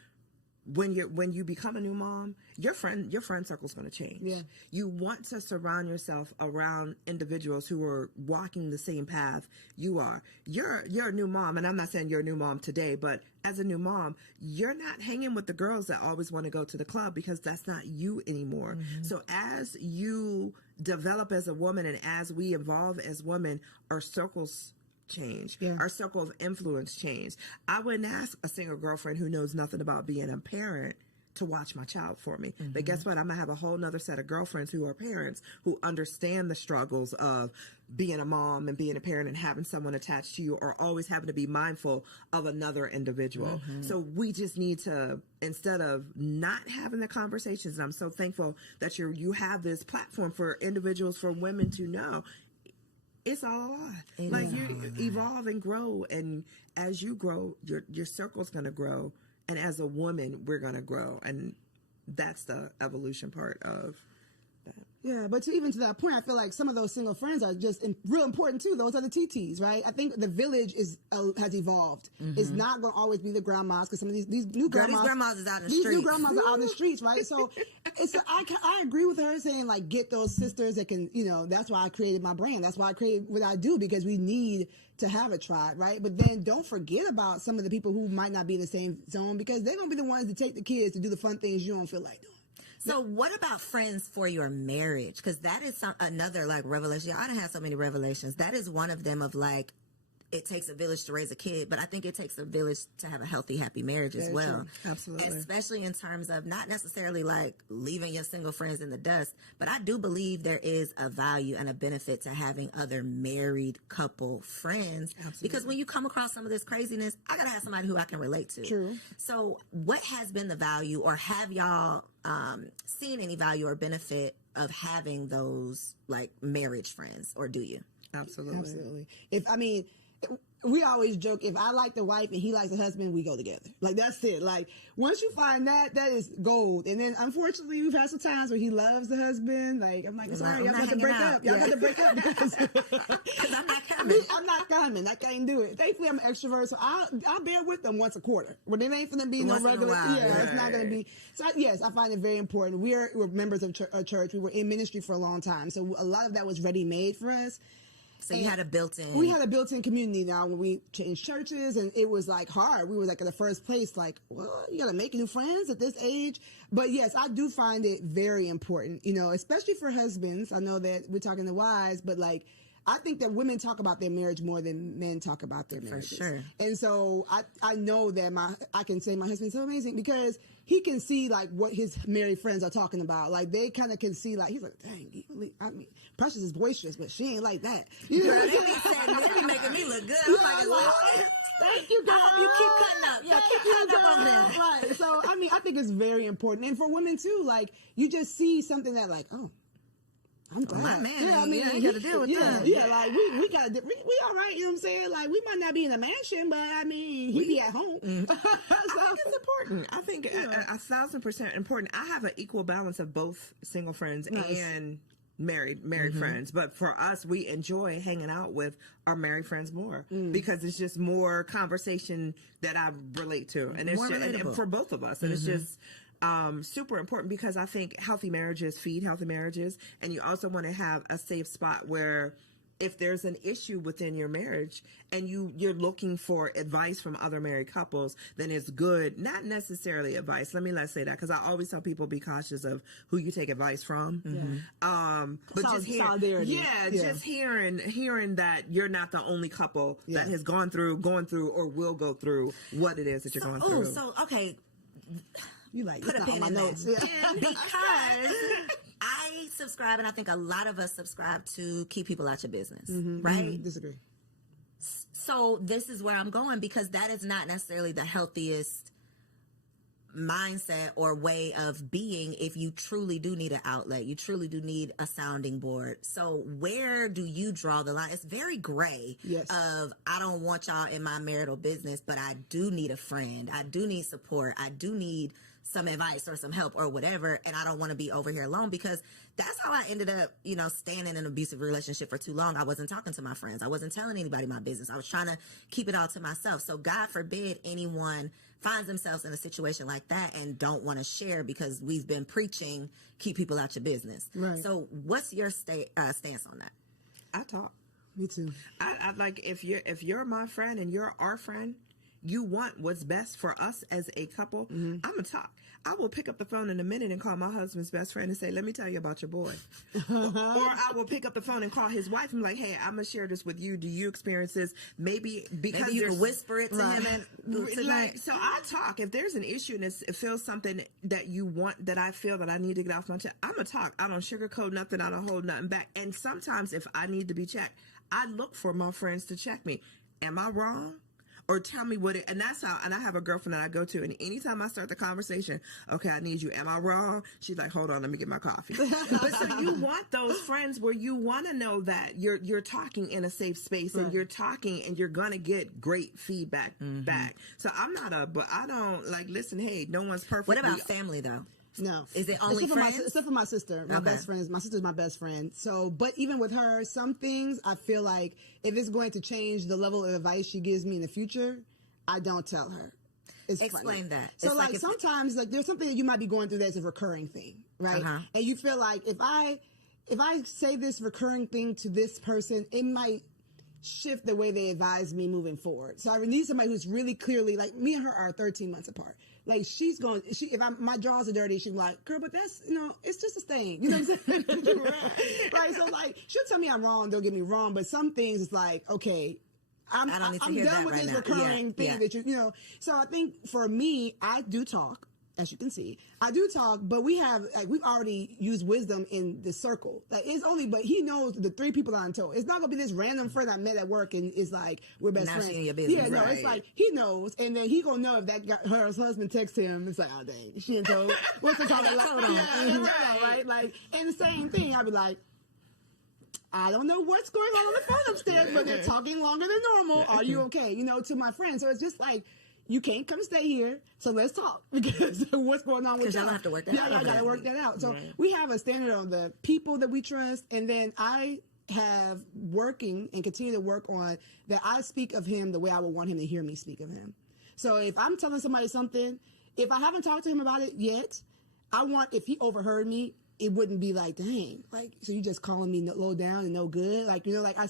when you become a new mom, your friend circle is going to change. Yeah. You want to surround yourself around individuals who are walking the same path you are. You're a new mom, and I'm not saying you're a new mom today, but as a new mom, you're not hanging with the girls that always want to go to the club, because that's not you anymore. So as you develop as a woman, and as we evolve as women, our circles change. Our circle of influence change. I wouldn't ask a single girlfriend who knows nothing about being a parent to watch my child for me. But guess what? I'm going to have a whole nother set of girlfriends who are parents, who understand the struggles of being a mom and being a parent and having someone attached to you, or always having to be mindful of another individual. So we just need to, instead of not having the conversations, and I'm so thankful that you have this platform for individuals, for women to know, it's all a lie. Like, you evolve and grow, and as you grow, your circle's going to grow, and as a woman, we're going to grow, and that's the evolution part of that. Yeah, but even to that point, I feel like some of those single friends are just real important too. Those are the TTs, right? I think the village has evolved. It's not going to always be the grandmas, because some of these new grandmas, these grandmas is out in the these streets. new grandmas are out in the streets, right? So I agree with her saying, like, get those sisters that can, that's why I created my brand. That's why I created what I do, because we need to have a tribe, right? But then don't forget about some of the people who might not be in the same zone, because they're going to be the ones to take the kids to do the fun things you don't feel like doing. So what about friends for your marriage? Because that is another, like, revelation. I done had so many revelations. That is one of them, of, like, it takes a village to raise a kid, but I think it takes a village to have a healthy, happy marriage as well. True. Absolutely. Especially in terms of not necessarily like leaving your single friends in the dust, but I do believe there is a value and a benefit to having other married couple friends. Absolutely. Because when you come across some of this craziness, I gotta have somebody who I can relate to. True. So what has been the value, or have y'all seen any value or benefit of having those like marriage friends, or do you? Absolutely. We always joke, if I like the wife and he likes the husband, we go together. Like, that's it. Like, once you find that, that is gold. And then, unfortunately, we've had some times where he loves the husband. Like, I'm like, sorry, y'all got to break up. Y'all got to break up because I'm not coming. I'm not coming. I can't do it. Thankfully, I'm an extrovert, so I'll bear with them once a quarter. But it ain't finna be no regular. It's not going to be. So, yes, I find it very important. We're members of a church. We were in ministry for a long time. So, a lot of that was ready-made for us. So you had a built-in. We had a built-in community now when we changed churches, and it was like hard. We were like in the first place, like, well, you got to make new friends at this age. But yes, I do find it very important, especially for husbands. I know that we're talking to wives, but like, I think that women talk about their marriage more than men talk about their marriages. For sure. And so I know that I can say my husband's so amazing because he can see like what his married friends are talking about. Like they kind of can see like, he's like, dang, Precious is boisterous, but she ain't like that. Girl, they be making me look good. I'm like, as long as thank you, girl. You keep cutting up. Yeah, keep cutting up on there. Right. So I think it's very important. And for women too, like you just see something that like, oh, I'm glad. My man, he got to deal with that. Yeah, like we got to, we all right, you know what I'm saying? Like we might not be in a mansion, but he be at home. I think it's important. I think 1,000% important. I have an equal balance of both single friends and married friends, but for us, we enjoy hanging out with our married friends more because it's just more conversation that I relate to, and it's just, and for both of us, and it's just super important because I think healthy marriages feed healthy marriages, and you also want to have a safe spot where if there's an issue within your marriage and you're looking for advice from other married couples, then it's good, not necessarily advice. Let's say that, because I always tell people be cautious of who you take advice from. But just just hearing that you're not the only couple that has gone through or will go through what it is that you're going through. So okay. You like put a pin in notes because I subscribe, and I think a lot of us subscribe to keep people out your business, right? Disagree. So this is where I'm going, because that is not necessarily the healthiest mindset or way of being if you truly do need an outlet. You truly do need a sounding board. So where do you draw the line? It's very gray of, I don't want y'all in my marital business, but I do need a friend. I do need support. I do need some advice or some help or whatever, and I don't want to be over here alone, because that's how I ended up, staying in an abusive relationship for too long. I wasn't talking to my friends. I wasn't telling anybody my business. I was trying to keep it all to myself. So God forbid anyone finds themselves in a situation like that and don't want to share, because we've been preaching, keep people out your business. Right. So what's your stance on that? I talk. Me too. I like, if you're my friend and you're our friend, you want what's best for us as a couple, I'm going to talk. I will pick up the phone in a minute and call my husband's best friend and say, let me tell you about your boy. Or I will pick up the phone and call his wife and be like, hey, I'm going to share this with you. Do you experience this? Maybe you can whisper it to him. So I talk. If there's an issue and it feels something that you want, that I feel that I need to get off my chest, I'm going to talk. I don't sugarcoat nothing. I don't hold nothing back. And sometimes if I need to be checked, I look for my friends to check me. Am I wrong? Or tell me and that's how, and I have a girlfriend that I go to, and anytime I start the conversation, okay, I need you. Am I wrong? She's like, hold on, let me get my coffee. But so you want those friends where you want to know that you're talking in a safe space, and you're talking and you're going to get great feedback back. So but I don't listen, hey, no one's perfect. What about family though? No. Is it only friends? Except for my sister. My best friend my sister's my best friend. So, but even with her, some things I feel like if it's going to change the level of advice she gives me in the future, I don't tell her. Explain that. So sometimes there's something that you might be going through that's a recurring thing, right? And you feel like if I say this recurring thing to this person, it might shift the way they advise me moving forward. So I need somebody who's really clearly, like, me and her are 13 months apart. Like, my drawers are dirty, she's like, girl, but that's, it's just a stain. You know what I'm saying? Right. So she'll tell me I'm wrong, don't get me wrong, but some things it's like, okay, I'm I don't need to I'm hear done that with right this now. recurring thing that you know. So I think for me, I do talk. As you can see, I do talk, but we've already used wisdom in the circle. Like but he knows the 3 people I'm told. It's not gonna be this random friend I met at work and is like, we're best friends. She in your business. Yeah, no, it's like, he knows, and then he gonna know if her husband texts him, it's like, oh dang, she didn't told, what's the call? Right? Like, and the same thing, I'd be like, I don't know what's going on the phone upstairs, but they're talking longer than normal. Are you okay? You know, to my friends. So it's just like, you can't come stay here, so let's talk, because what's going on with Because y'all have to work that out. Yeah, I gotta work that out. So we have a standard on the people that we trust, and then I have working and continue to work on that I speak of him the way I would want him to hear me speak of him. So if I'm telling somebody something, if I haven't talked to him about it yet, if he overheard me, it wouldn't be like, dang, like, so you just calling me low down and no good? Like, you know, like I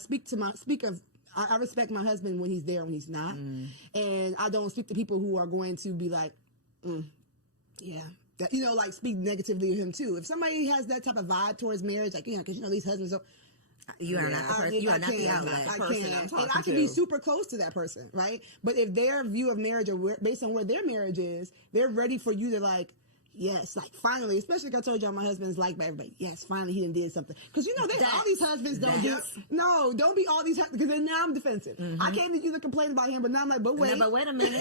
I respect my husband when he's there, when he's not. And I don't speak to people who are going to be like, yeah. That, you know, like speak negatively of him too. If somebody has that type of vibe towards marriage, like, because you know, these husbands are, you are not the outlet. I can't. And I can be super close to that person, right? But if their view of marriage or based on where their marriage is, they're ready for you to like, yes, like finally, especially like I told y'all, my husband's liked by everybody. Yes, finally he did something. Because you know, all these husbands don't don't be all these husbands, because then now I'm defensive. I came to you to complain about him, but now I'm like, but wait a minute.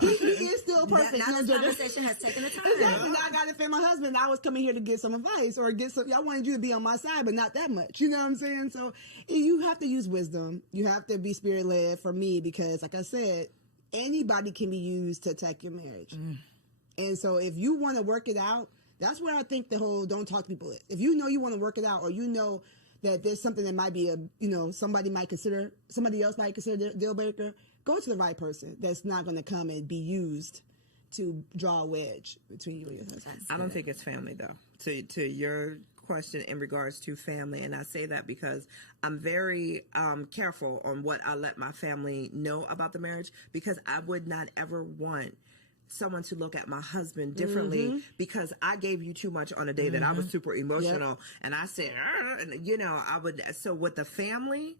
he is still perfect. Now this conversation has taken a time. Exactly. Now I got to defend my husband. I was coming here to get some advice or I wanted you to be on my side, but not that much. You know what I'm saying? So you have to use wisdom. You have to be spirit led for me, because like I said, anybody can be used to attack your marriage. And so if you want to work it out, that's where I think the whole don't talk to people is. If you know you want to work it out, or you know that there's something that might be somebody else might consider a deal breaker, go to the right person that's not going to come and be used to draw a wedge between you and your husband. I don't think it's family, though. To your question in regards to family, and I say that because I'm very careful on what I let my family know about the marriage, because I would not ever want someone to look at my husband differently because I gave you too much on a day that I was super emotional and I said, and, you know, so with the family,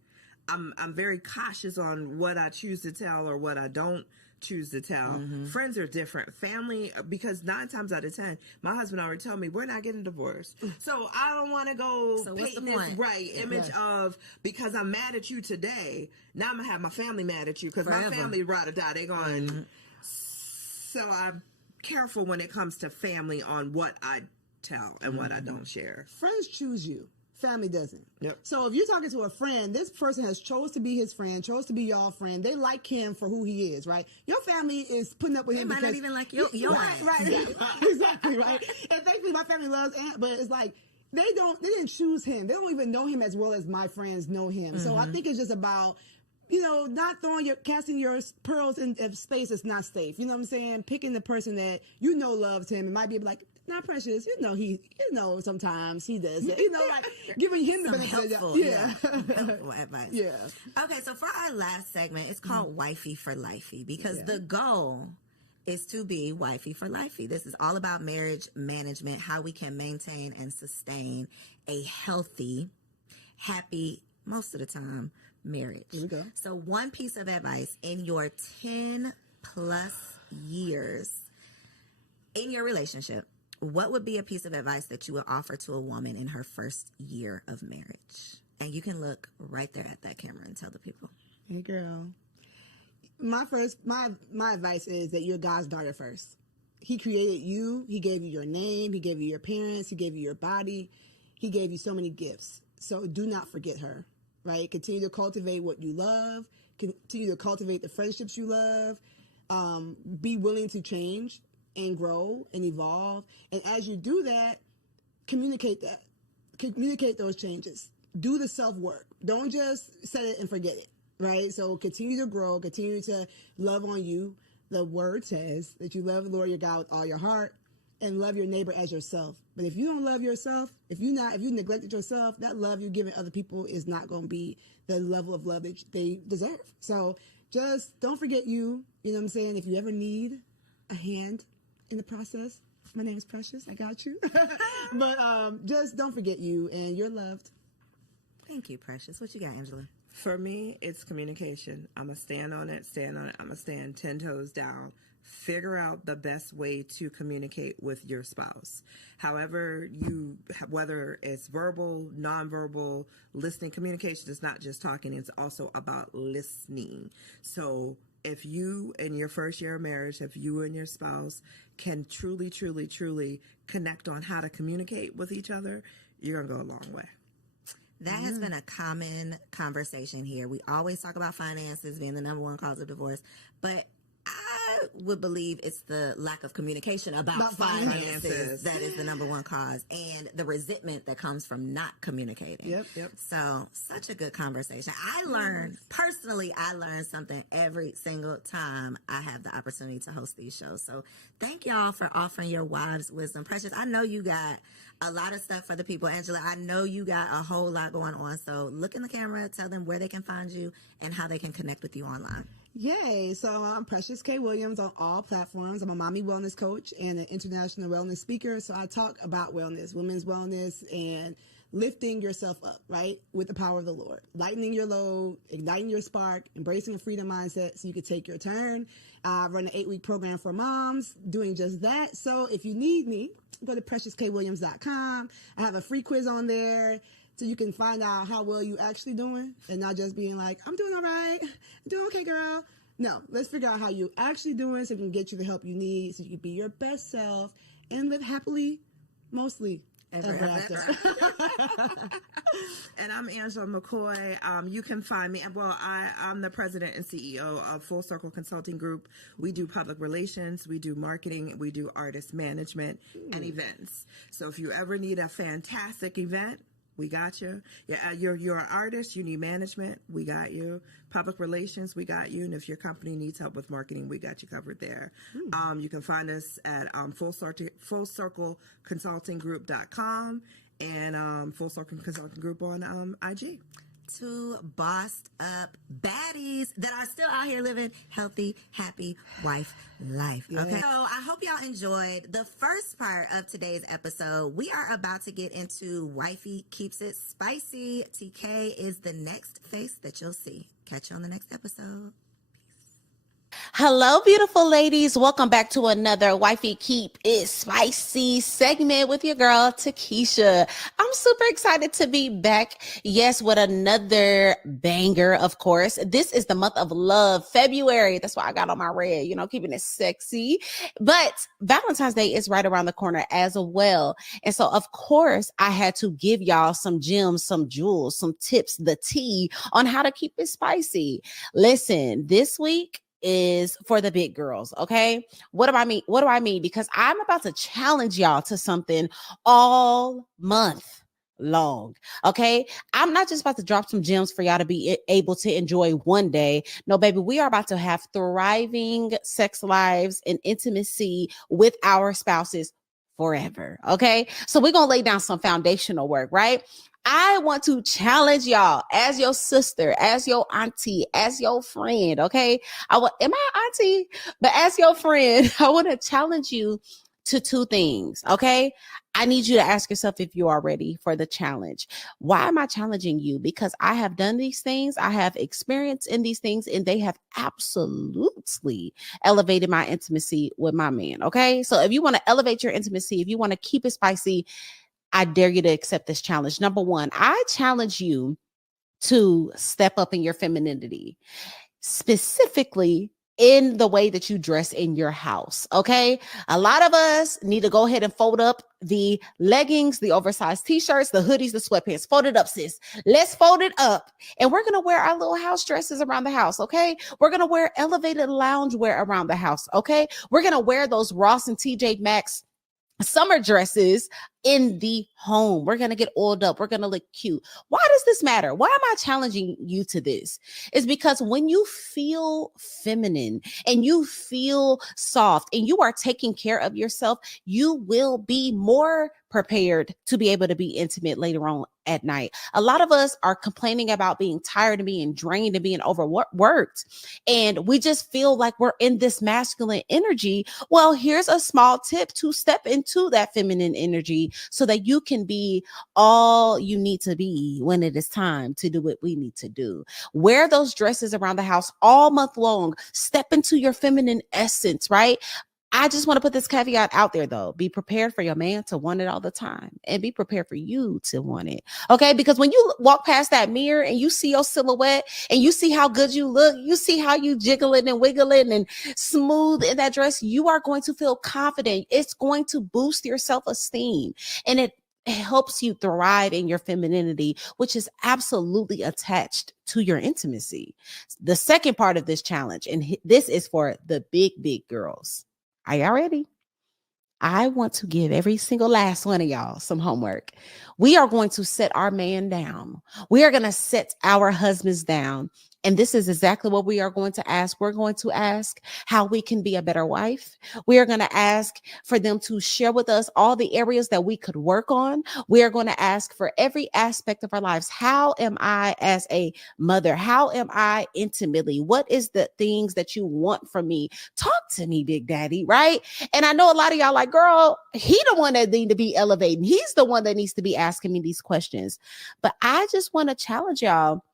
I'm very cautious on what I choose to tell or what I don't choose to tell. Friends are different. Family, because 9 times out of 10, my husband already told me we're not getting divorced. So I don't want to go paint this image of, because I'm mad at you today, now I'm gonna have my family mad at you because my family ride or die. They going. So I'm careful when it comes to family on what I tell and what I don't share. Friends choose you. Family doesn't. Yep. So if you're talking to a friend, this person has chose to be his friend, chose to be your friend. They like him for who he is, right? Your family is putting up with him because might not even like your right, exactly, right. And thankfully, my family loves Ant, but it's like they didn't choose him. They don't even know him as well as my friends know him. So I think it's just about, you know, not casting your pearls in space that's not safe. You know what I'm saying? Picking the person that you know loves him and might be like, not Precious, you know, sometimes he does it. You know, like giving him the benefit of the helpful advice. Yeah. Okay, so for our last segment, it's called Wifey for Lifey, because the goal is to be wifey for lifey. This is all about marriage management, how we can maintain and sustain a healthy, happy, most of the time, marriage. Here we go. So one piece of advice in your 10 plus years in your relationship, what would be a piece of advice that you would offer to a woman in her first year of marriage? And you can look right there at that camera and tell the people. Hey girl. My advice is that you're God's daughter first. He created you. He gave you your name. He gave you your parents. He gave you your body. He gave you so many gifts. So do not forget her, right? Continue to cultivate what you love. Continue to cultivate the friendships you love. Be willing to change and grow and evolve. And as you do that, communicate that. Communicate those changes. Do the self-work. Don't just set it and forget it, right? So continue to grow, continue to love on you. The word says that you love the Lord your God with all your heart and love your neighbor as yourself. But if you don't love yourself, if you neglected yourself, that love you're giving other people is not going to be the level of love that they deserve. So just don't forget you. You know what I'm saying? If you ever need a hand in the process, my name is Precious. I got you. But just don't forget you, and you're loved. Thank you, Precious. What you got, Angela? For me, it's communication. I'm going to stand on it. I'm going to stand 10 toes down. Figure out the best way to communicate with your spouse. However, whether it's verbal, nonverbal, listening, communication is not just talking, it's also about listening. So if you, in your first year of marriage, if you and your spouse can truly, truly, truly connect on how to communicate with each other, you're going to go a long way. That has been a common conversation here. We always talk about finances being the number one cause of divorce, but I would believe it's the lack of communication about finances that is the number one cause, and the resentment that comes from not communicating. Yep. So, such a good conversation. I learn something every single time I have the opportunity to host these shows. So, thank y'all for offering your wives' wisdom. Precious, I know you got a lot of stuff for the people. Angela, I know you got a whole lot going on. So, look in the camera, tell them where they can find you and how they can connect with you online. Yay. So I'm Precious K. Williams on all platforms. I'm a mommy wellness coach and an international wellness speaker. So I talk about wellness, women's wellness, and lifting yourself up, right? With the power of the Lord, lightening your load, igniting your spark, embracing a freedom mindset so you can take your turn. I run an 8-week program for moms doing just that. So if you need me, go to preciouskwilliams.com. I have a free quiz on there, so you can find out how well you actually doing and not just being like, I'm doing all right. I'm doing okay, girl. No, let's figure out how you actually doing so we can get you the help you need so you can be your best self and live happily, mostly ever after. And I'm Angela McCoy. You can find me. Well, I'm the president and CEO of Full Circle Consulting Group. We do public relations, we do marketing, we do artist management and events. So if you ever need a fantastic event, we got you. Yeah, you're an artist. You need management. We got you. Public relations. We got you. And if your company needs help with marketing, we got you covered there. You can find us at fullcircleconsultinggroup.com and Full Circle Consulting Group on IG. Two bossed up baddies that are still out here living healthy, happy wife life. Okay. So I hope y'all enjoyed the first part of today's episode. We are about to get into Wifey Keeps It Spicy. TK is the next face that you'll see. Catch you on the next episode. Hello, beautiful ladies. Welcome back to another Wifey Keep It Spicy segment with your girl, Takesha. I'm super excited to be back. Yes, with another banger, of course. This is the month of love, February. That's why I got on my red, keeping it sexy. But Valentine's Day is right around the corner as well. And so, of course, I had to give y'all some gems, some jewels, some tips, the tea on how to keep it spicy. Listen, this week is for the big girls. Okay. What do I mean? Because I'm about to challenge y'all to something all month long. Okay. I'm not just about to drop some gems for y'all to be able to enjoy one day. No, baby, we are about to have thriving sex lives and intimacy with our spouses forever. Okay. So we're going to lay down some foundational work, right? I want to challenge y'all as your sister, as your auntie, as your friend. Okay. Am I auntie? But as your friend, I want to challenge you to two things. Okay. I need you to ask yourself if you are ready for the challenge. Why am I challenging you? Because I have done these things. I have experience in these things, and they have absolutely elevated my intimacy with my man. Okay. So if you want to elevate your intimacy, if you want to keep it spicy, I dare you to accept this challenge. Number one, I challenge you to step up in your femininity, specifically in the way that you dress in your house. Okay. A lot of us need to go ahead and fold up the leggings, the oversized t-shirts, the hoodies, the sweatpants. Fold it up, sis. Let's fold it up. And we're going to wear our little house dresses around the house. Okay. We're going to wear elevated loungewear around the house. Okay. We're going to wear those Ross and TJ Maxx summer dresses in the home. We're going to get oiled up. We're going to look cute. Why does this matter? Why am I challenging you to this? It's because when you feel feminine and you feel soft and you are taking care of yourself, you will be more prepared to be able to be intimate later on at night. A lot of us are complaining about being tired and being drained and being overworked. And we just feel like we're in this masculine energy. Well, here's a small tip to step into that feminine energy so that you can be all you need to be when it is time to do what we need to do. Wear those dresses around the house all month long. Step into your feminine essence, right? I just want to put this caveat out there though. Be prepared for your man to want it all the time, and be prepared for you to want it. Okay. Because when you walk past that mirror and you see your silhouette and you see how good you look, you see how you jiggling and wiggling and smooth in that dress, you are going to feel confident. It's going to boost your self-esteem, and it helps you thrive in your femininity, which is absolutely attached to your intimacy. The second part of this challenge, and this is for the big girls. Are y'all ready? I want to give every single last one of y'all some homework. We are going to set our man down. We are going to set our husbands down. And this is exactly what we are going to ask. We're going to ask how we can be a better wife. We are going to ask for them to share with us all the areas that we could work on. We are going to ask for every aspect of our lives. How am I as a mother? How am I intimately? What is the things that you want from me? Talk to me, Big Daddy, right? And I know a lot of y'all like, girl, he the one that need to be elevating. He's the one that needs to be asking me these questions. But I just want to challenge y'all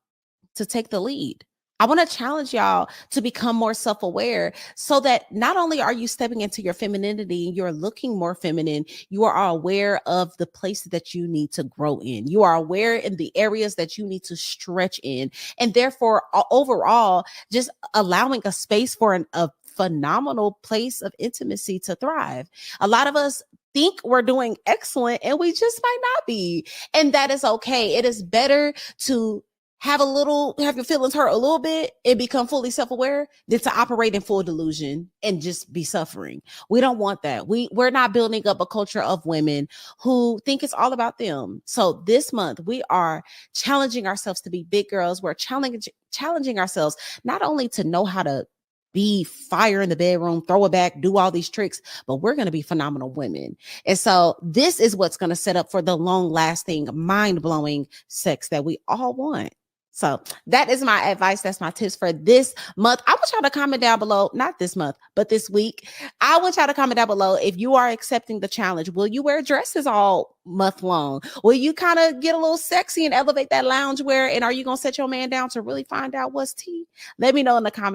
to take the lead. I want to challenge y'all to become more self-aware so that not only are you stepping into your femininity and you're looking more feminine, you are aware of the places that you need to grow in. You are aware in the areas that you need to stretch in. And therefore, overall, just allowing a space for a phenomenal place of intimacy to thrive. A lot of us think we're doing excellent and we just might not be. And that is okay. It is better to have your feelings hurt a little bit and become fully self-aware than to operate in full delusion and just be suffering. We don't want that. We're not building up a culture of women who think it's all about them. So this month we are challenging ourselves to be big girls. We're challenging ourselves not only to know how to be fire in the bedroom, throw it back, do all these tricks, but we're going to be phenomenal women. And so this is what's going to set up for the long-lasting, mind-blowing sex that we all want. So that is my advice. That's my tips for this month. I want y'all to comment down below, not this month, but this week. I want y'all to comment down below if you are accepting the challenge. Will you wear dresses all month long? Will you kind of get a little sexy and elevate that loungewear? And are you going to set your man down to really find out what's tea? Let me know in the comments.